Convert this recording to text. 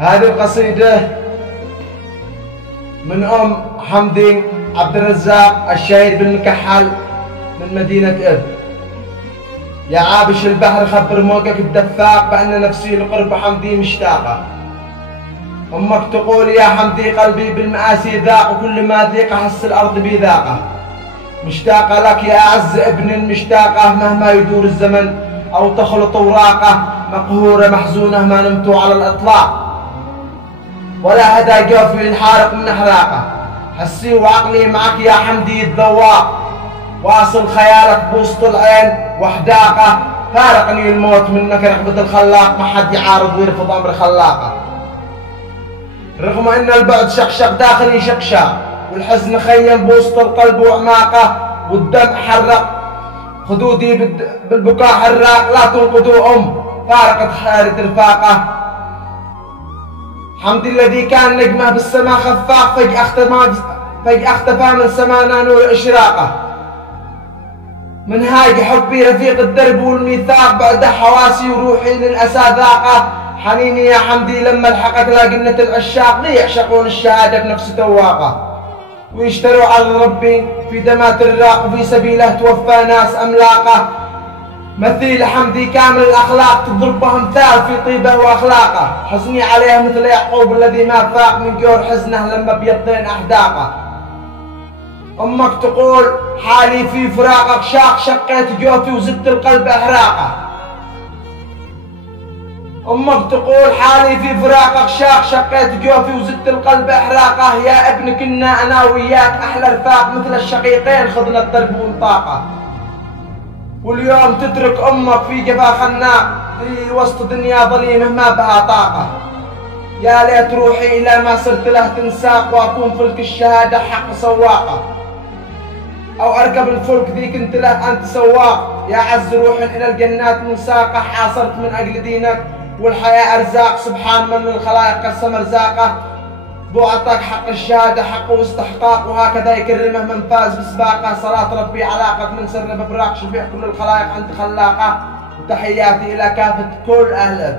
هذه القصيدة من أم حمدي عبد الرزاق الشهير بالمكحل من مدينة إب. يا عابش البحر خبر موجك الدفاق بأن نفسي لقرب حمدي مشتاقة. أمك تقول يا حمدي قلبي بالمآسي ذاق، وكل ما ذيق أحس الأرض بذاقة. مشتاقة لك يا أعز ابن مشتاقة، مهما يدور الزمن أو تخلط أوراقه. مقهورة محزونة ما نمت على الإطلاق، ولا هدى جوفي الحارق من أحراقه. حسي وعقلي معك يا حمدي الذواق، واصل خيالك بوسط العين واحداقه. فارقني الموت منك رغبة الخلاق، ما حد يعارض ويرفض أمر خلاقه. رغم أن البعد شقشق داخلي شقشاق، والحزن خيم بوسط القلب وأعماقه. والدمع حرق خدودي بالبكاء حراق. لا تنقذوا فارقت خيارة رفاقه. حمدي الذي كان نجمه بالسماء خفاق، فجأة اختفى من سمانا نور إشراقه. منهاج حبي رفيق الدرب والميثاق، بعد حواسي وروحي للأسى ذاقه. حنيني يا حمدي لما الحقت لا قنة العشاق، لي يعشقون الشهادة بنفس تواقه. ويشتروا على ربي في دمات الراق، وفي سبيله توفى ناس أملاقه. مثيل حمدي كامل الأخلاق، تضربه أمثال في طيبه وأخلاقه. حزني عليه مثل يعقوب الذي ما فاق من جور حزنه لما بيضين أحداقه. أمك تقول حالي في فراقك شاق، شقيت جوفي وزدت القلب أحراقه. أمك تقول حالي في فراقك شاق، شقيت جوفي وزدت القلب أحراقه. يا ابن كنا أنا وياك أحلى رفاق، مثل الشقيقين خذنا الدرب ونطاقه. واليوم تترك أمك في جفا خناق، في وسط دنيا ظليمة ما بها طاقة. يا ليت روحي إلى ما صرت له تنساق، وأكون فلك الشهادة حق سواقة. أو أركب الفلك ذي كنت له أنت سواق. يا عز روح إلى الجنات منساقة، حاصرت من أجل دينك والحياة أرزاق. سبحان من الخلائق قسم أرزاقه، بعطاك حق الشهادة حق واستحقاق. وهكذا يكرمه من فاز بسباقه. صلاة ربي على قد من سر ببراق، شفيع كل الخلائق أنت خلاقه. وتحياتي إلى كافة كل أهله.